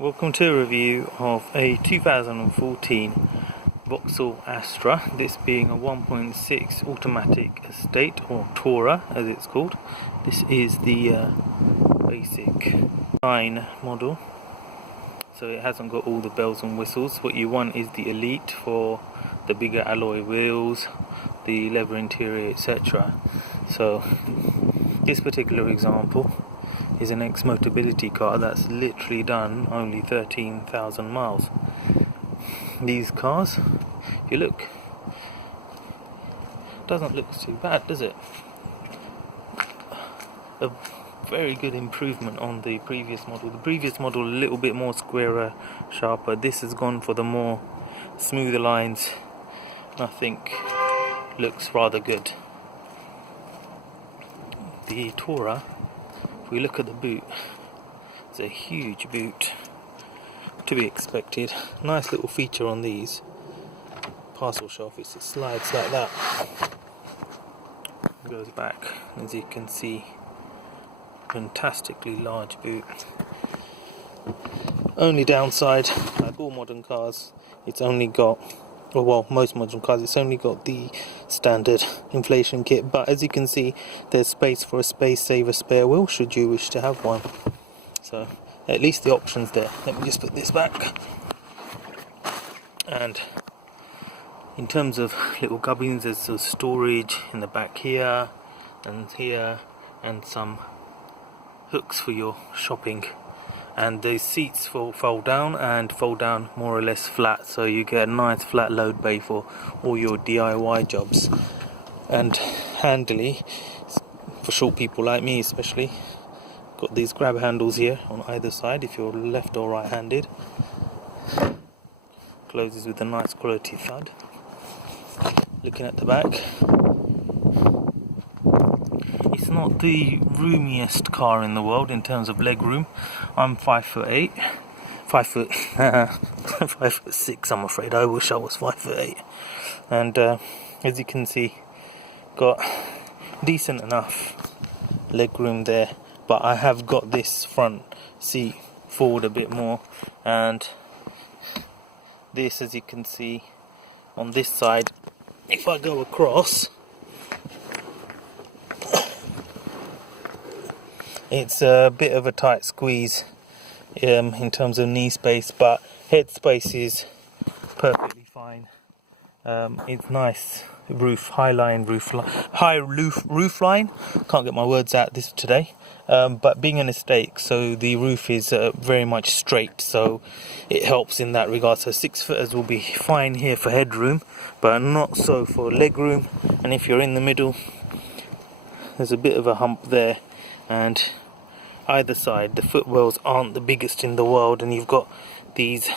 Welcome to a review of a 2014 Vauxhall Astra, this being a 1.6 automatic estate, or Tourer as it's called. This is the basic 9 model, so it hasn't got all the bells and whistles. What you want is the Elite for the bigger alloy wheels, the leather interior, etc. So this particular example is an ex-Motability car that's literally done only 13,000 miles. These cars, if you look, doesn't look too bad, does it? A very good improvement on the previous model. The previous model a little bit more squarer, sharper. This has gone for the more smoother lines. I think looks rather good. The Tourer, if we look at the boot, it's a huge boot, to be expected. Nice little feature on these parcel shelf is it slides like that. It goes back, as you can see. Fantastically large boot. Only downside, like all modern cars, it's only got, well, most modern cars, it's only got the standard inflation kit, but as you can see, there's space for a space saver spare wheel should you wish to have one. So at least the option's there. Let me just put this back. And in terms of little gubbins, there's some storage in the back here, and some hooks for your shopping. And the seats fold down more or less flat, so you get a nice flat load bay for all your DIY jobs. And handily, for short people like me especially, got these grab handles here on either side if you're left or right handed. Closes with a nice quality thud. Looking at the back, it's not the roomiest car in the world in terms of leg room. I'm 5'8", 5'6", I'm afraid. I wish I was 5'8", and as you can see, got decent enough leg room there. But I have got this front seat forward a bit more, and this, as you can see, on this side, if I go across, it's a bit of a tight squeeze in terms of knee space, but head space is perfectly fine. It's nice high roof line. Can't get my words out this today. But being an estate, so the roof is very much straight, so it helps in that regard. So 6-footers will be fine here for headroom, but not so for leg room. And if you're in the middle, there's a bit of a hump there, and either side the footwells aren't the biggest in the world, and you've got these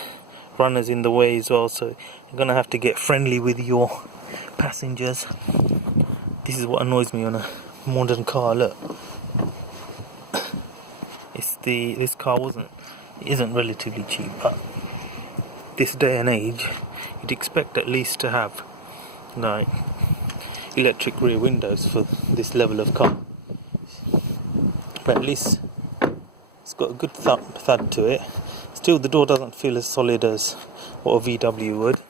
runners in the way as well, so you're gonna have to get friendly with your passengers. This is what annoys me on a modern car. Look, this car isn't relatively cheap, but this day and age you'd expect at least to have like electric rear windows for this level of car. But at least it's got a good thud to it. Still, the door doesn't feel as solid as what a VW would.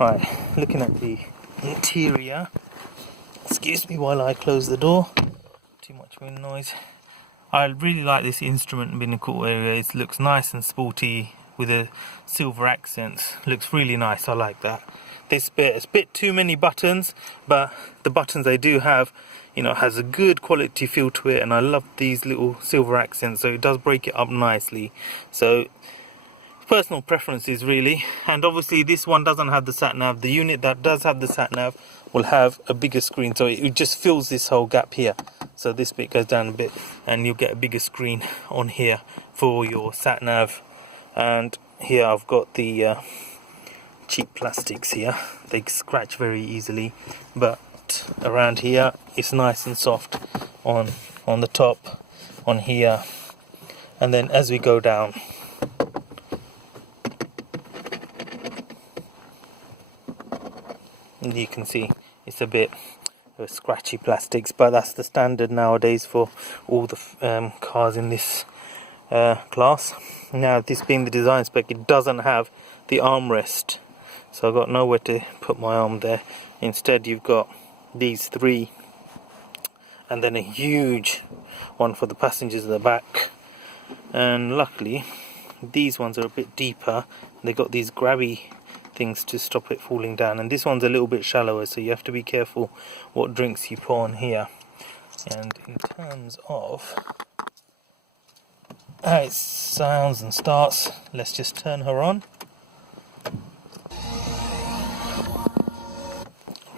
Right, looking at the interior. Excuse me while I close the door. Too much wind noise. I really like this instrument binnacle area. It looks nice and sporty with a silver accents. Looks really nice. I like that. This bit, it's a bit too many buttons, but the buttons they do have, has a good quality feel to it, and I love these little silver accents, so it does break it up nicely. So personal preferences really. And obviously this one doesn't have the sat nav. The unit that does have the sat nav will have a bigger screen, so it just fills this whole gap here. So this bit goes down a bit, and you'll get a bigger screen on here for your sat nav. And here I've got the cheap plastics here. They scratch very easily, but around here it's nice and soft on the top, on here, and then as we go down, you can see it's a bit scratchy plastics, but that's the standard nowadays for all the cars in this class. Now, this being the design spec, it doesn't have the armrest, so I've got nowhere to put my arm there. Instead, you've got these three, and then a huge one for the passengers at the back. And luckily, these ones are a bit deeper. They've got these grabby things to stop it falling down, and this one's a little bit shallower, so you have to be careful what drinks you pour on here. And in terms of how it sounds and starts, let's just turn her on.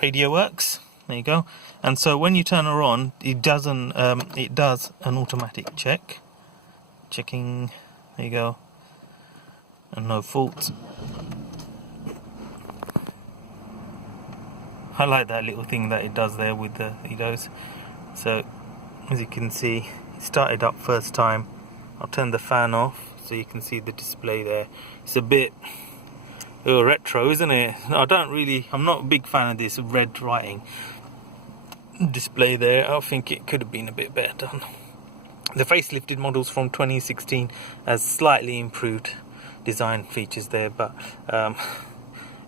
Radio works. There you go. And so when you turn her on, it does an automatic check. Checking. There you go. And no faults. I like that little thing that it does there with the EDOs. So as you can see, it started up first time. I'll turn the fan off so you can see the display there. It's a bit retro, isn't it? I'm not a big fan of this red writing display there. I think it could have been a bit better done. The facelifted models from 2016 has slightly improved design features there, but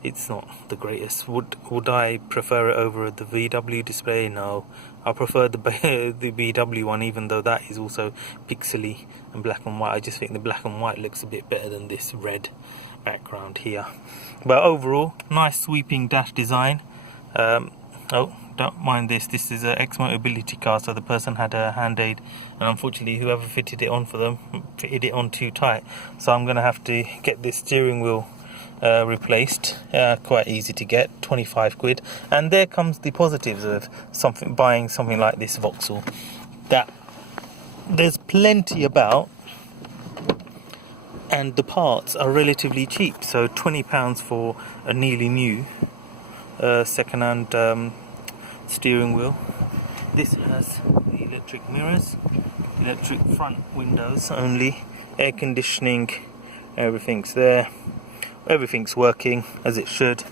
it's not the greatest. Would I prefer it over the VW display? No, I prefer the VW one, even though that is also pixely and black and white. I just think the black and white looks a bit better than this red background here. But overall, nice sweeping dash design. Oh, don't mind this. This is an ex-mobility car, so the person had a hand aid, and unfortunately whoever fitted it on for them fitted it on too tight. So I'm going to have to get this steering wheel replaced. Quite easy to get, 25 quid. And there comes the positives of buying something like this Vauxhall, that there's plenty about and the parts are relatively cheap. So £20 for a nearly new second-hand steering wheel. This has the electric mirrors, electric front windows only, air conditioning, everything's there. Everything's working as it should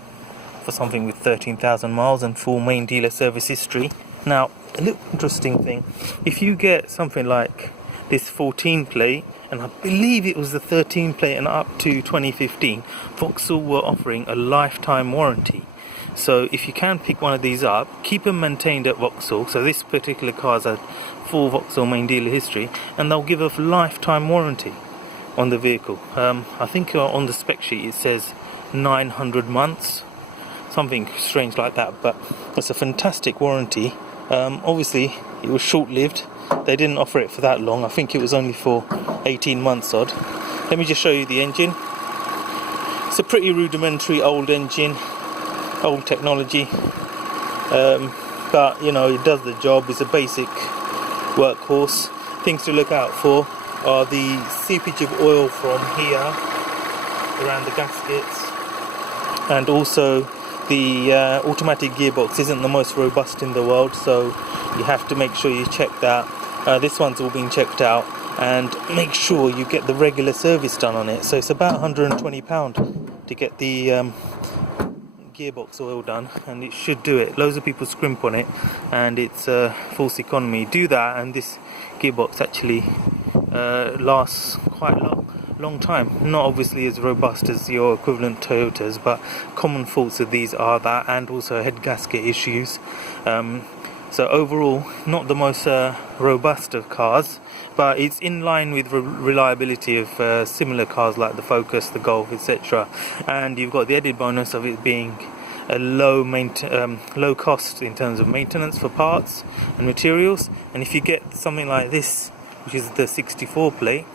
for something with 13,000 miles and full main dealer service history. Now, a little interesting thing, if you get something like this 14 plate, and I believe it was the 13 plate and up to 2015, Vauxhall were offering a lifetime warranty. So if you can pick one of these up, keep them maintained at Vauxhall. So this particular car has a full Vauxhall main dealer history, and they'll give a lifetime warranty on the vehicle. I think on the spec sheet it says 900 months, something strange like that, but it's a fantastic warranty. Obviously it was short-lived. They didn't offer it for that long. I think it was only for 18 months odd. Let me just show you the engine. It's a pretty rudimentary old engine, old technology, but you know, it does the job. It's a basic workhorse. Things to look out for are the seepage of oil from here around the gaskets, and also the automatic gearbox isn't the most robust in the world, so you have to make sure you check that. This one's all been checked out, and make sure you get the regular service done on it. So it's about £120 to get the gearbox oil done, and it should do it. Loads of people scrimp on it, and it's false economy. Do that, and this gearbox actually lasts quite a long time. Not obviously as robust as your equivalent Toyotas, but common faults of these are that, and also head gasket issues. So overall, not the most robust of cars, but it's in line with reliability of similar cars like the Focus, the Golf, etc. And you've got the added bonus of it being a low cost in terms of maintenance for parts and materials. And if you get something like this, which is the 64 plate,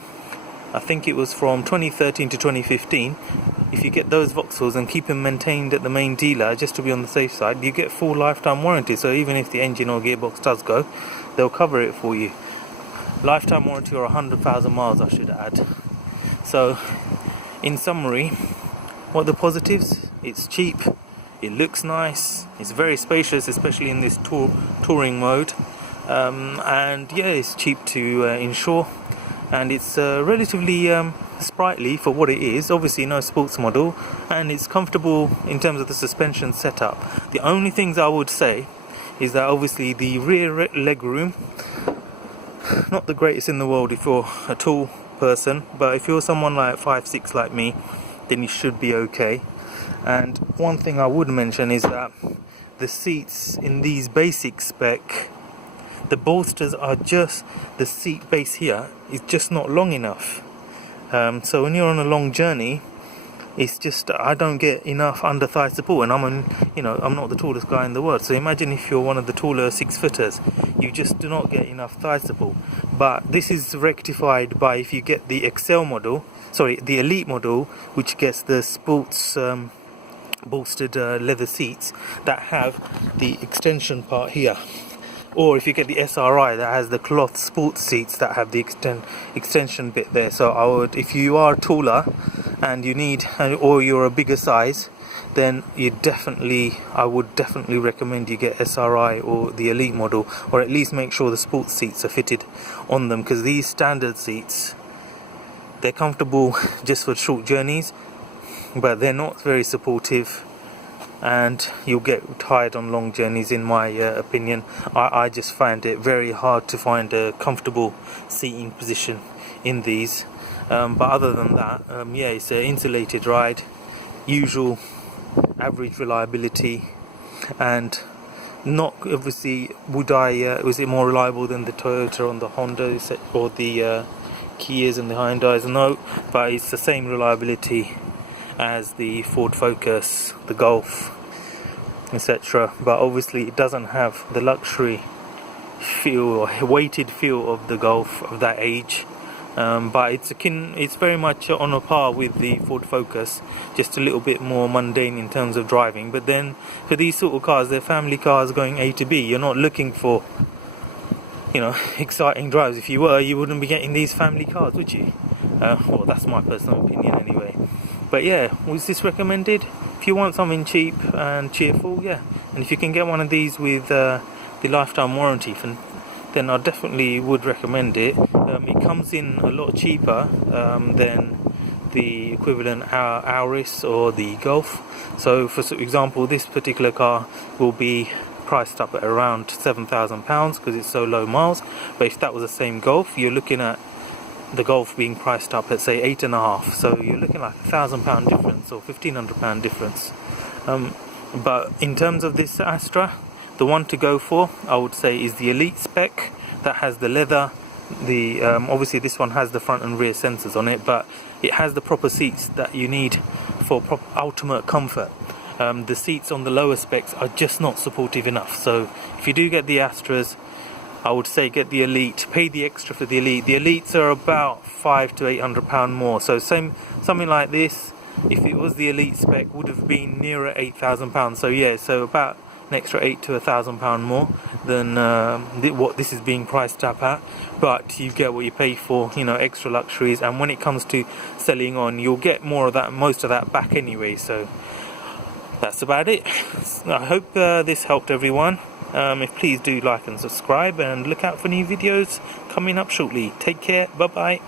I think it was from 2013 to 2015, if you get those Vauxhalls and keep them maintained at the main dealer, just to be on the safe side, you get full lifetime warranty. So even if the engine or gearbox does go, they'll cover it for you. Lifetime warranty, or 100,000 miles I should add. So in summary, what are the positives? It's cheap, it looks nice, it's very spacious, especially in this touring mode, and yeah, it's cheap to insure, and it's relatively sprightly for what it is. Obviously no sports model, and it's comfortable in terms of the suspension setup. The only things I would say is that obviously the rear leg room, not the greatest in the world if you're a tall person, but if you're someone like 5'6" like me, then you should be okay. And one thing I would mention is that the seats in these basic spec, the bolsters are just, the seat base here is just not long enough. So when you're on a long journey, it's just, I don't get enough under thigh support, and I'm not the tallest guy in the world. So imagine if you're one of the taller 6-footers, you just do not get enough thigh support. But this is rectified by if you get the the Elite model, which gets the sports bolstered leather seats that have the extension part here. Or if you get the SRI that has the cloth sports seats that have the extension bit there. So if you are taller and you need, or you're a bigger size, then I would definitely recommend you get SRI or the Elite model, or at least make sure the sports seats are fitted on them, because these standard seats, they're comfortable just for short journeys, but they're not very supportive, and you'll get tired on long journeys, in my opinion. I just find it very hard to find a comfortable seating position in these. But other than that, it's an insulated ride, usual average reliability, and not obviously was it more reliable than the Toyota on the Honda or the Kias and the Hyundais? No, but it's the same reliability as the Ford Focus, the Golf, etc. But obviously it doesn't have the luxury feel or weighted feel of the Golf of that age. But it's very much on a par with the Ford Focus, just a little bit more mundane in terms of driving. But then for these sort of cars, they're family cars going A to B. You're not looking for, exciting drives. If you were, you wouldn't be getting these family cars, would you? Well, that's my personal opinion anyway. But yeah, was this recommended? If you want something cheap and cheerful, yeah. And if you can get one of these with the lifetime warranty, then I definitely would recommend it. It comes in a lot cheaper than the equivalent Auris or the Golf. So for example, this particular car will be priced up at around £7,000 because it's so low miles. But if that was the same Golf, you're looking at the Golf being priced up at say 8.5, so you're looking like £1,000 difference or £1,500 difference. But in terms of this Astra, the one to go for, I would say, is the Elite spec that has the leather. Obviously this one has the front and rear sensors on it, but it has the proper seats that you need for ultimate comfort. The seats on the lower specs are just not supportive enough. So if you do get the Astras, I would say get the Elite, pay the extra for the Elite. The Elites are about £500 to £800 more. So something like this, if it was the Elite spec, would have been nearer £8,000. So yeah, so about an extra £800 to £1,000 more than what this is being priced up at. But you get what you pay for, extra luxuries. And when it comes to selling on, you'll get most of that back anyway. So that's about it. I hope this helped everyone. Please do like and subscribe, and look out for new videos coming up shortly. Take care. Bye bye.